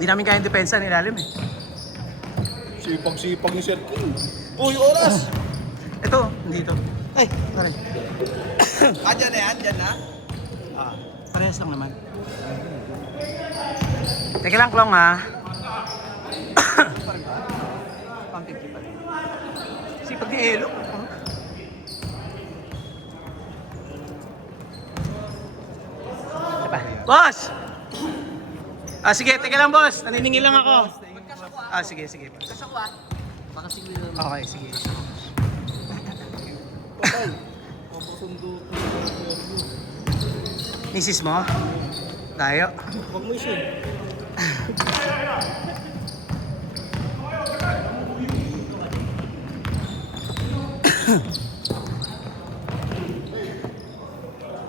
Hindi namin kayang depensa ng ilalim eh. Sipag-sipag ni Sir King. Uy, oras! Ito, hindi ito. Ay, pare. Andyan na yan, andyan na. Ah, parehas lang naman. Teka lang, Klong ha. 150 pa rin. Sipag ni Elo. Diba? Boss! Ah, sige, teka lang, boss. Naniningil lang ako. Ah, sige, sige. Baka siguro. Okay, sige. Patay. Papasundo ko yung interview. Misis mo? Tayo. Huwag mo isin.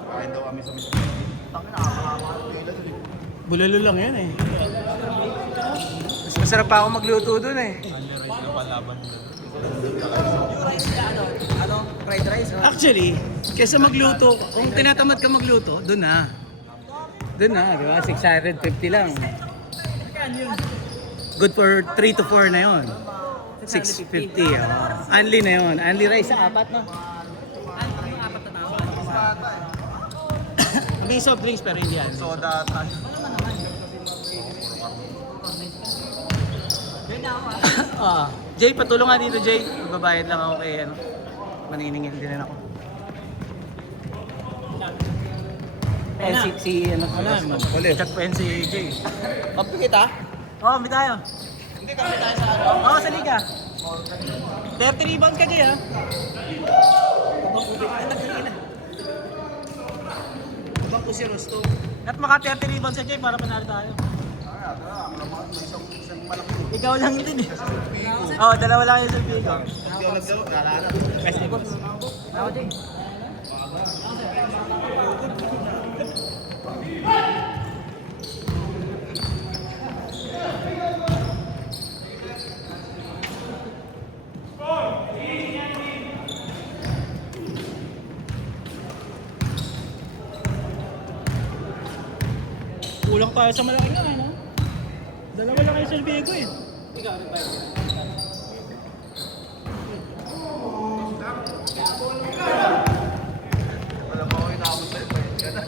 Kain daw kami sa mismo. Tangin na, nakakapila doon eh. Bulalo lang yan eh. Mas masarap pa ako magluto dun eh. Ano? Fried rice? Actually, kesa magluto, kung tinatamad ka magluto, dun na. Dun na, di ba? 650 lang. Good for 3 to 4 na yon. 650. Only na yon. Only rice sa apat na. Yung apat na tao. May soft drinks pero hindi yan. Soda, trash. Jay, patulong nga dito, Jay. Magbabayad lang ako kay ano. Maniningil din ako. Eh, si ano, Ulit. chat pa yan si Jay. Kampi kita? Oo, may tayo. Hindi kami tayo sa ano. Oo, sa liga. 30 rebound ka, Jay, ha? Ibang ko si Rosto. At maka 30 rebound sa Jay para panalo tayo. Isang malaki. Ikaw lang din eh. Oo, dalawa lang yung sa Pico. Hindi ako naglaro, wala na. Best boss. Ako, Jay. Kulang tayo sa malaking lang, no? Dalawa lang kayo sa Vigo eh. Ikaw, Wala pa ako inaabot sa'yo. Yan na.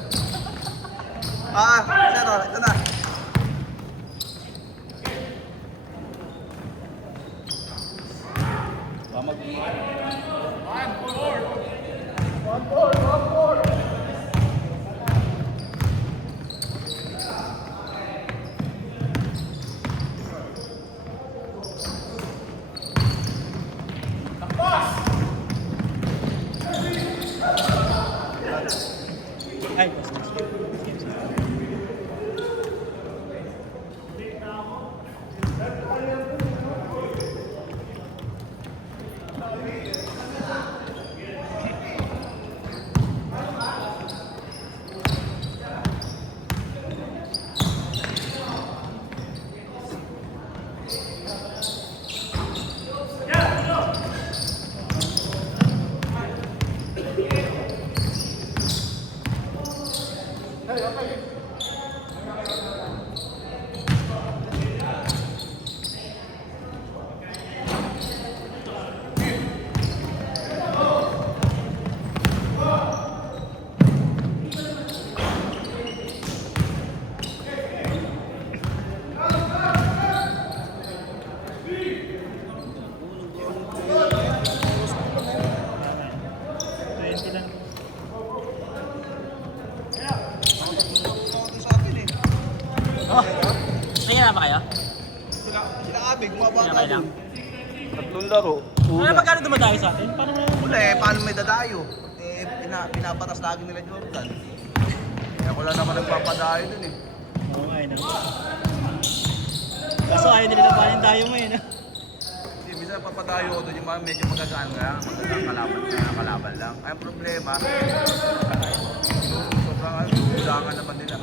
Sir, ito na. Ay, boss. Oh, kaya na ba kayo? Sila Abig, mababa Kaya kayo lang? Tatlong laro. Ano magkano dumadayo sa atin? Paano na? Wala eh, paano may dadayo? Eh, pinapatas lagi nila Jordan. Kaya ako lang naman nagpapadayo dun eh. Oo nga, no? Kaso ayaw nila na panin tayo mo eh, no? Hindi, minsan papadayo ko dun yung mga medyo magagaan nga, magagaan kalaban lang. Ay, ang problema, sobrang kulangan naman nila.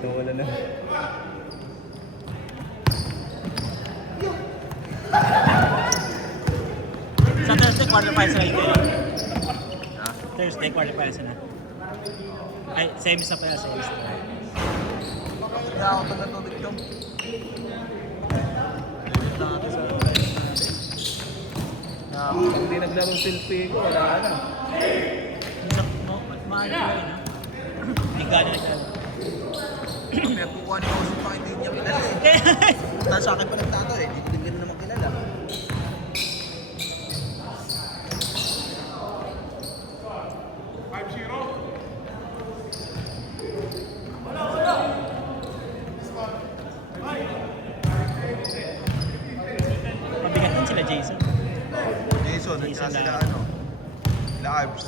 Nawala na. Sa Thursday, quarterfinals sa kayo. Thursday, quarterfinals na. Ay, semis na pala, semis na. Kaya ako pag natubig ito. Hindi naglaro selfie ko, wala na. Minsan, mahal ko yun, ha? Hindi gano'n nagkala. May kukuha ni Austin pa hindi niya kilala eh. Dahil sa akin pa nagtato eh. Hindi ko din ganun naman kilala. Mabigat din sila, Jason. Jason, Jason sila lang. ano. Sila Arbs.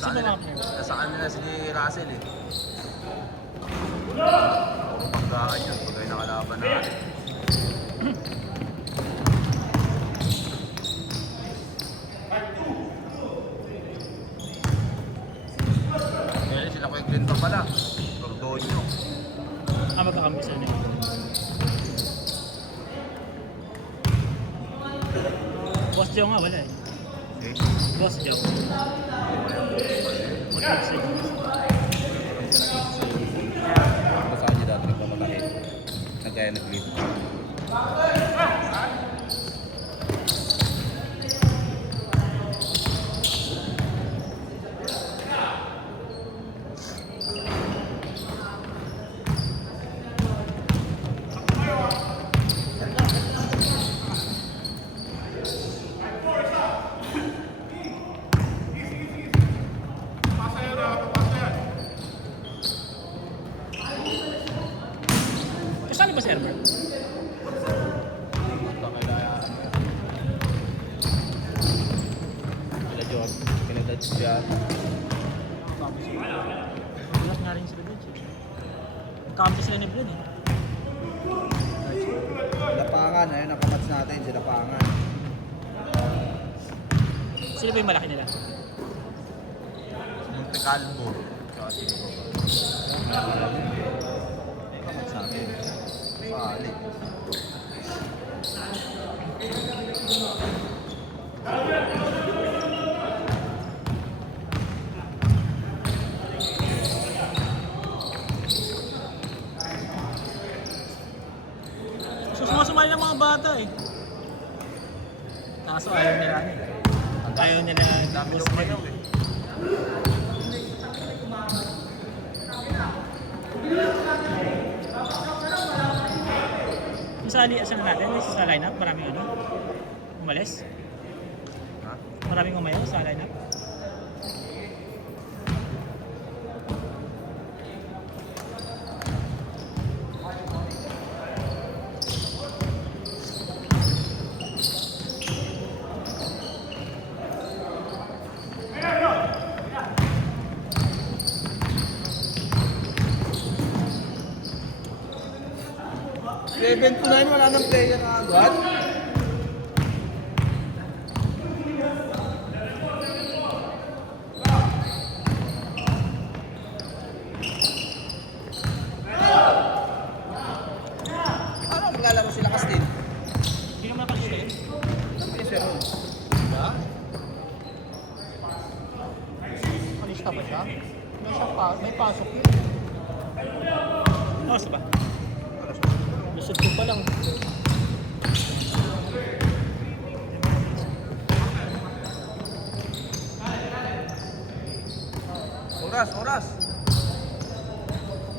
Sino mga players? Nasa kanila si Russell eh. Pagkaan yun, pag ay nakalaban natin. Kaya sila Kuya Clinton pala. Tordonio. Magkakampisan na yun. Boss Joe nga, wala eh. Eh? Boss Joe. Matulog sa inyo. Ako sa kanya dati nagpapatahin. Nagkaya nag-lead. Kasali ba si Herbert? Kila John, kinadad siya. Bigat nga rin sila doon. Kampi sila ni Brad eh. Lapangan, ayun ang kamats natin, si Lapangan. Sino ba yung malaki nila? Monte Calvo. Tsaka si kamats natin. Pali. So sumasumali ng mga bata eh. Kaso ayaw nila ano eh. Ayaw nila Dami boss daw nila. kayo eh. Masali saan natin? Sa lineup? Maraming ano? Umalis? Ha? Maraming umayaw sa lineup? Seven to 9, wala nang player na agad. Ano, maglalaro sila Castin? Hindi naman nakasistay. Diba? Alista ba siya? May pasok yun. Oras ba? Lusot ko pa lang. Oras, oras.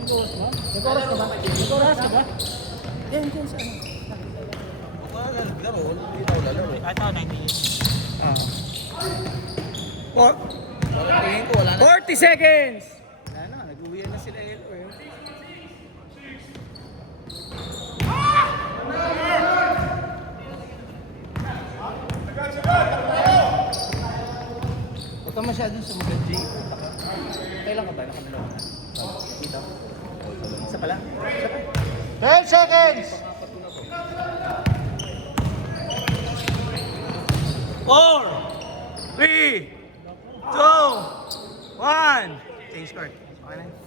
Nag-oras ba? Nag-oras ka ba? Nag-oras ka ba? Yan, dyan sa ano. Wala na naglaro, hindi na lalaro. Ay, ito, 90 years. Parang tingin ko, wala na. 40 seconds! Wala na, nag-uwian na sila Elo eh. Huwag ka masyadong sumugat, G. Kailan ka ba? Nakadalawa na? Dito? Isa pala? Isa pa? 10 seconds! 4, 3, 2, 1. Change card. Okay na.